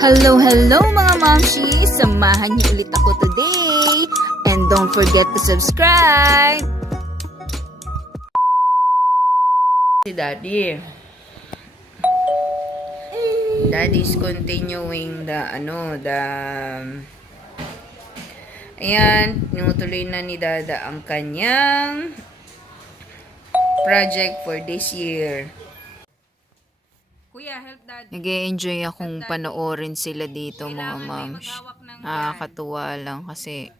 Hello mga Mamshie! Samahan niyo ulit ako today! And don't forget to subscribe! Si Daddy. Daddy's continuing ayan, tinutuloy na ni Dada ang kanyang project for this year. Kuya, help Daddy. Nag-e-enjoy akong panoorin sila dito mga moms. Nakakatuwa lang kasi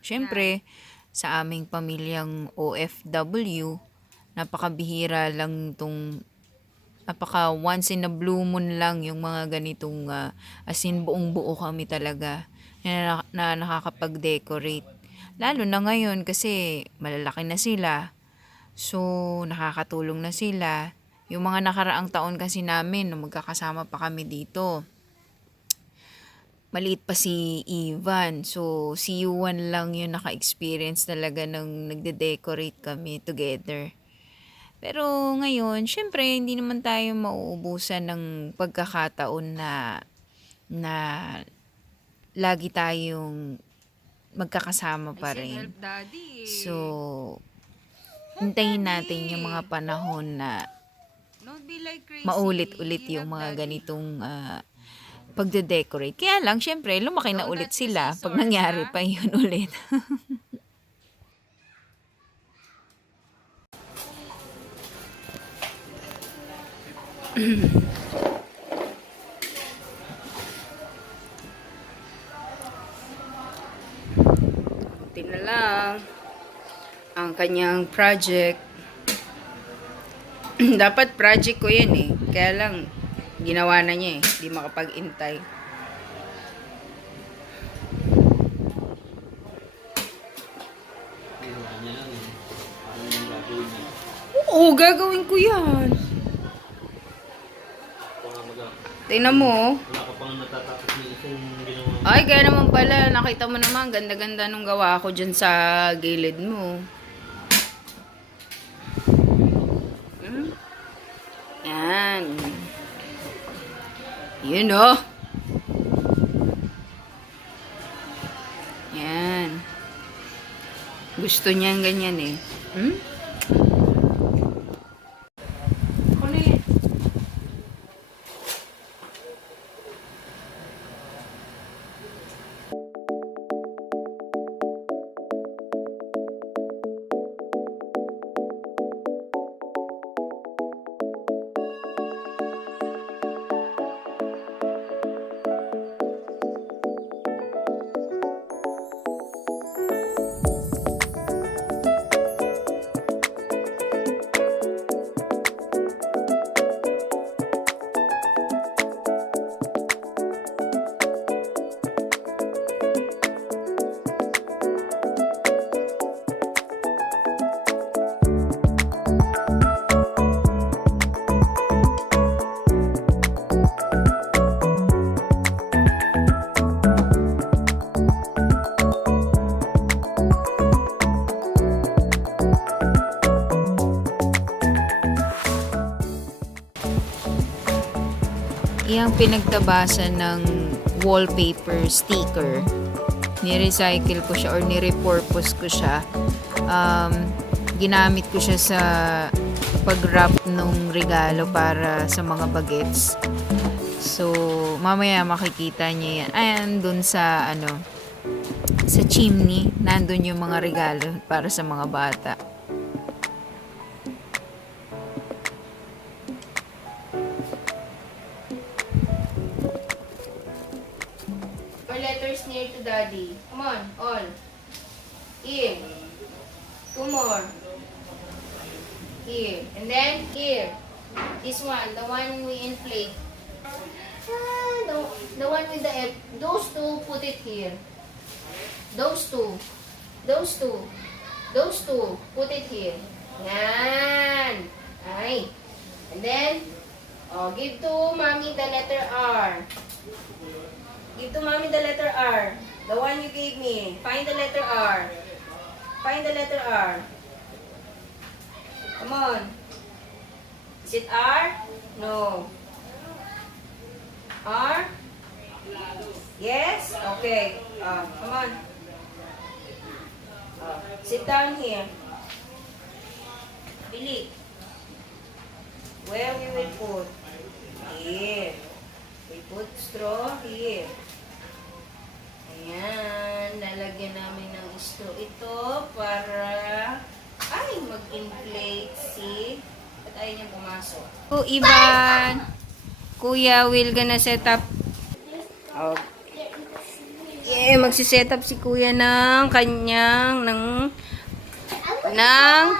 syempre sa aming pamilyang OFW, napakabihira lang napaka once in a blue moon lang yung mga ganitong as in buong buo kami talaga na nakakapag-decorate. Lalo na ngayon kasi malalaki na sila. So, nakakatulong na sila. Yung mga nakaraang taon kasi namin, nung magkakasama pa kami dito, maliit pa si Ivan. So, si Yuan lang yung naka-experience talaga nung nagde-decorate kami together. Pero ngayon, syempre, hindi naman tayo mauubusan ng pagkakataon na lagi tayong magkakasama pa rin. So, hintayin natin yung mga panahon na maulit-ulit yung mga ganitong pagde-decorate. Kaya lang, syempre, lumaki na ulit sila pag nangyari pa yun ulit. Kunti na lang ang kanyang project. Dapat project ko yan eh. Kaya lang, ginawa na niya eh. Hindi makapag-intay. Oo, gagawin ko yan. Tingnan mo. Wala ka pang natatapos ng isang ginawa. Ay, kaya naman pala. Nakita mo naman, ganda-ganda nung gawa ko dyan sa gilid mo. Yan. Yun oh. Yan. Gusto niya ganyan eh. Yung pinagtabasan ng wallpaper sticker, ni-recycle ko siya or ni-repurpose ko siya. Ginamit ko siya sa pag-wrap ng regalo para sa mga bagets. So, mamaya makikita niyo yan. Ayan, dun sa sa chimney, nandun yung mga regalo para sa mga bata. Letters near to Daddy. Come on, all. Here. Two more. Here. And then here. This one, the one we inflate. The one with the F. Those two, put it here. Those two. Those two. Those two, put it here. Yan. Ay. And then, give to Mommy the letter R. Give to Mommy the letter R. The one you gave me. Find the letter R. Find the letter R. Come on. Is it R? No. R? Yes? Okay. Come on. Sit down here. Billy. Where we will put? Here. We put straw here. Ayan. Lalagyan namin ng straw ito para mag-inflate. See? Ba't ayaw niya pumasok? So, Ivan, Kuya will gonna set up. Yeah, magsiset up si Kuya ng kanyang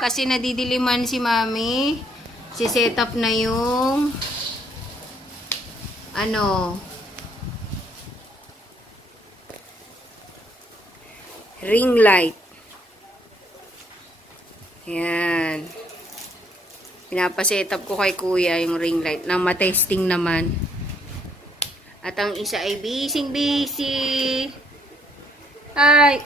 kasi nadidiliman si Mami. Si set up na yung ring light. Yan. Pinapaset up ko kay Kuya yung ring light na matesting naman. At ang isa ay busy. Hi.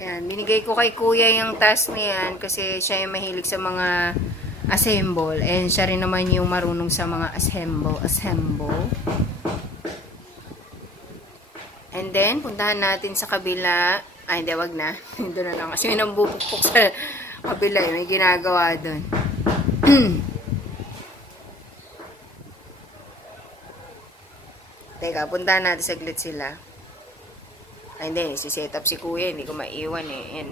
Yan, binigay ko kay Kuya yung task na yan kasi siya yung mahilig sa mga assemble. And siya rin naman yung marunong sa mga assemble. And then, puntahan natin sa kabila. Ay, hindi, wag na. Doon na lang. Kasi may nambupukpok sa kabila. May ginagawa doon. Teka, puntahan natin saglit sila. Ay, hindi. Si-set up si Kuya. Hindi ko maiwan eh. Yan.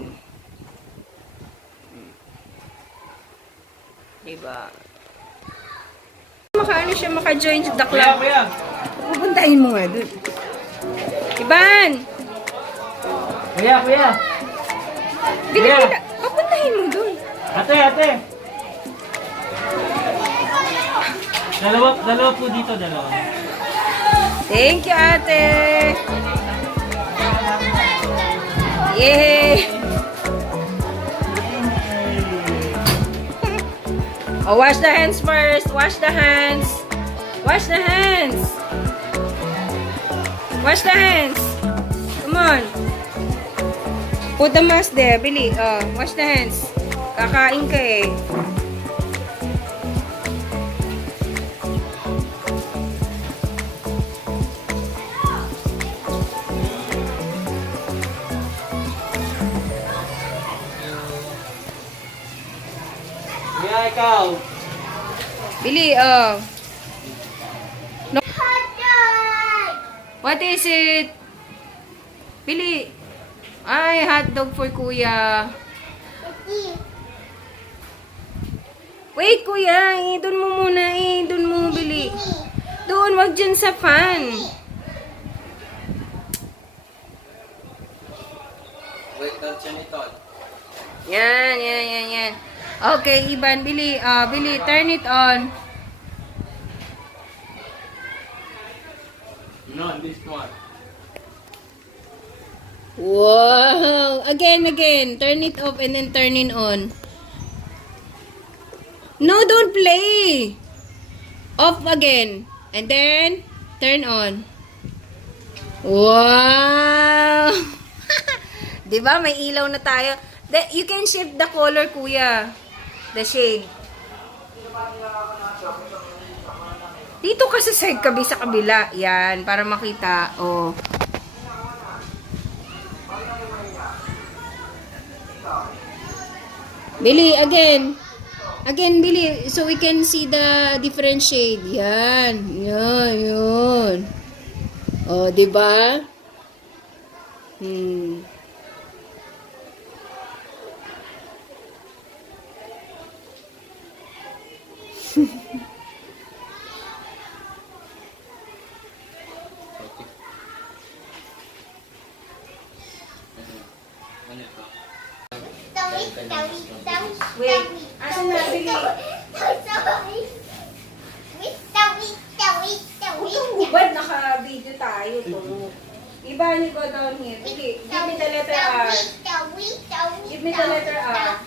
Diba? Siya maka-join sa the club. Kuya! Pupuntahin mo nga doon. Iban! Kuya! Bili, papuntahin mo doon. Ate! Dalawa po dito, dalawa. Thank you, ate! Yay! Oh, wash the hands first. Wash the hands. Wash the hands. Wash the hands. Come on. Put the mask there, Billy. Wash the hands. Kakain ka eh. Kuya, ikaw! Billy, no. What is it? Billy. Ay, hotdog for Kuya. Wait, Kuya. Doon mo muna Doon mo, Billy. Doon, wag dyan sa fan. Wait, don't you need all? Yan. Okay, Iban, Billy, turn it on. No, this one. Wow! Again. Turn it off and then turn it on. No, don't play! Off again. And then, turn on. Wow! Diba? May ilaw na tayo. You can shift the color, Kuya. The shade. Dito ka sa side kabi sa kabila. Yan, para makita. Oh. Billy, again. Again, Billy, so we can see the different shade. Yan. Yun. Oh, diba? Wait, asan na, Billy? Hubad, naka-video tayo to. Iba niyo go down here. Billy, give me the letter R. Give me the letter R.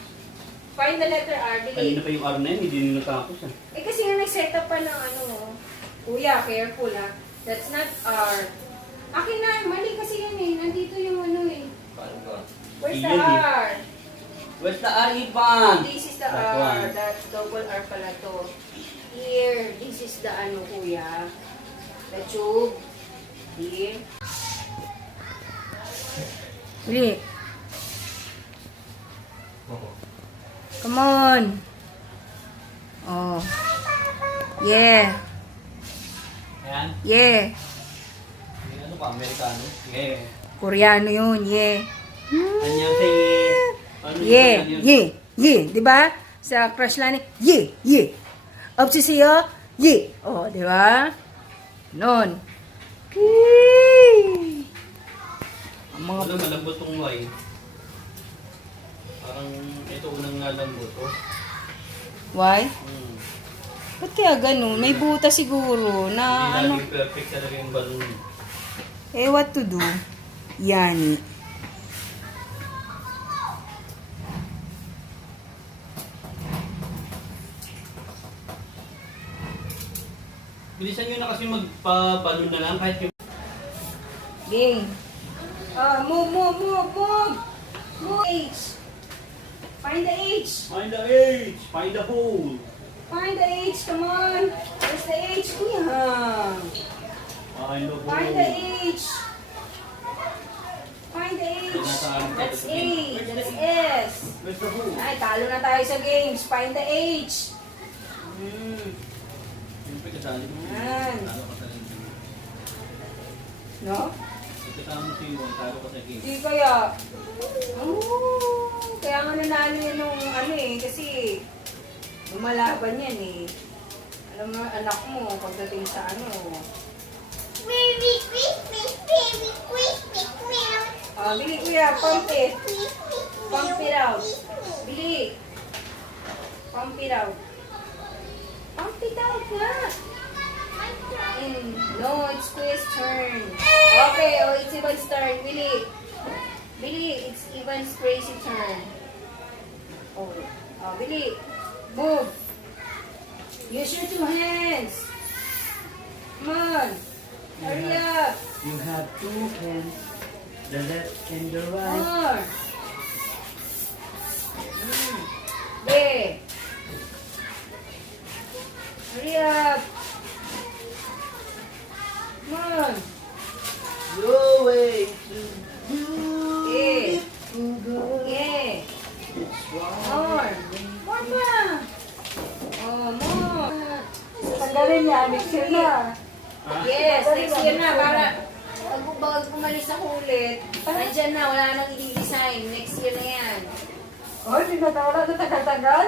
Find the letter R, Kanina dili. pa yung R na yun, hindi nyo natapos ah. Eh kasi nga nag-set up pa ng ano. Kuya, careful ha. That's not R. Akin na, mali kasi yan eh. Nandito yung ano eh. Paano ba? Where's the Iyan eh. R? Where's the R, Ivan? This is the That R. one. That double R pala to. Here, this is the ano kuya. The tube. Here. Really? Come on. Oh. Yeah. Ayan. Yeah. Yung ano pa, Amerikano? Yeah. Koreano yun. Yeah. Anyang say ano yung Yeah. ano yun? Yeah. Yeah. Diba? Sa crush line, yeah. Yeah. Obsesiyo. Yeah. Oh, diba? Non. Ang mga Wala, malambot tong Y. Parang ito unang nga lambot. Oh. why? Hmm. Ba't kaya ganun? May buta siguro Hindi na ano. laging perfect talaga yung balloon. Eh, what to do? Yani. Bilisan nyo na kasi magpa-balloon na lang kahit yung... Ding. Move. Move H. Find the H. Find the H! Find the hole! Find the H. Come on. Where's the H? Yeah. Find the hole! Find the H. Find the H. That's A. That's S. Where's the hole? Ay, talo na tayo sa games. Find the H. Siyempre kasali mo. Yan. Talo ka sa rin. No? Kasama mo si Iwan, talo ka sa game. Hindi kaya. Oh, kaya nga nanalo yan nung ano eh. Kasi lumalaban yan eh. Alam mo, anak mo, pagdating sa ano. Bili kuya, pump it. Pump it out. Bili. Pump it out. Pump it out nga. No, it's Kuya's turn. Okay, oh, it's Ivan's turn. Bili. Bili, it's Ivan's crazy turn. Oh, Bili. Move. Use your two hands. Come on. Hurry up. You have two hands, the left and the right. More. There. Hurry up. Come on. No way to Yeah. go. Yeah. It's More. More pa. Oh, more. Tanggalin niya, mixer na. Yes, next year na. Para pag umalis ako ulit, nandyan na, wala nang i-design. Next year na yan. Oh, hindi na wala na tagal-tagal.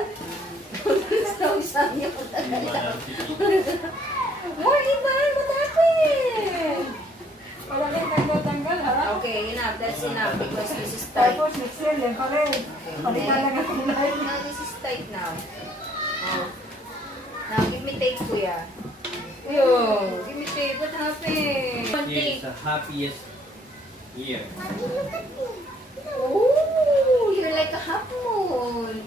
Isang niya po talaga. More Ivan, what happened? Wala na tanggal-tanggal, ha? Okay, enough. That's enough because this is tight. Tapos mixer din pa rin. Palitan lang ang kulay. Now this is tight now. Oh. Now give me tape, kuya. Yo, give me tape. What happened? One Year is tape. the happiest year. Oh, you're like a half moon.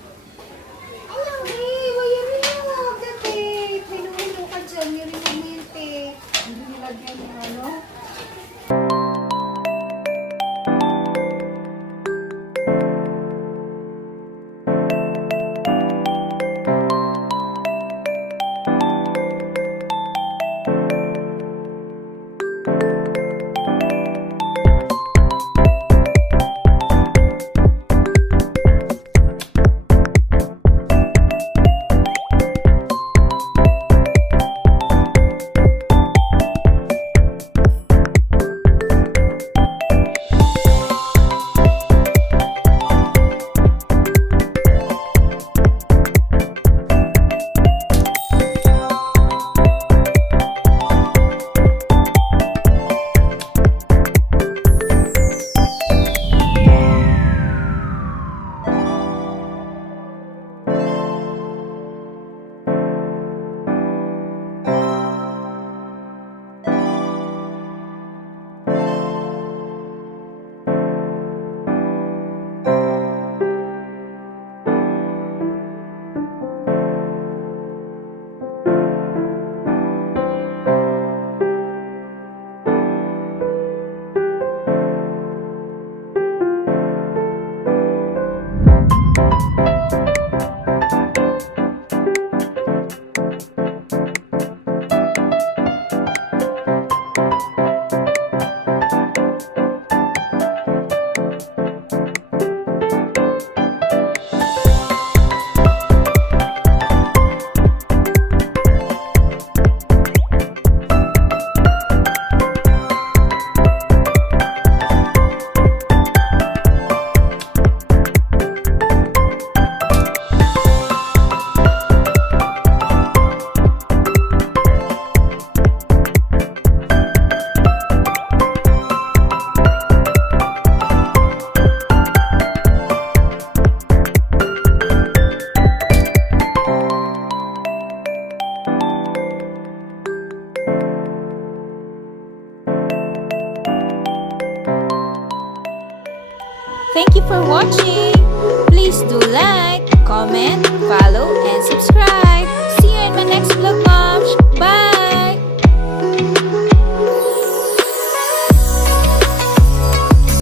Hey, why you remove the tape? Pinuno ka dyan. You remove mo yung tape. Hindi nilagyan ng ano. Thank you for watching. Please do like, comment, follow, and subscribe. See you in my next vlog.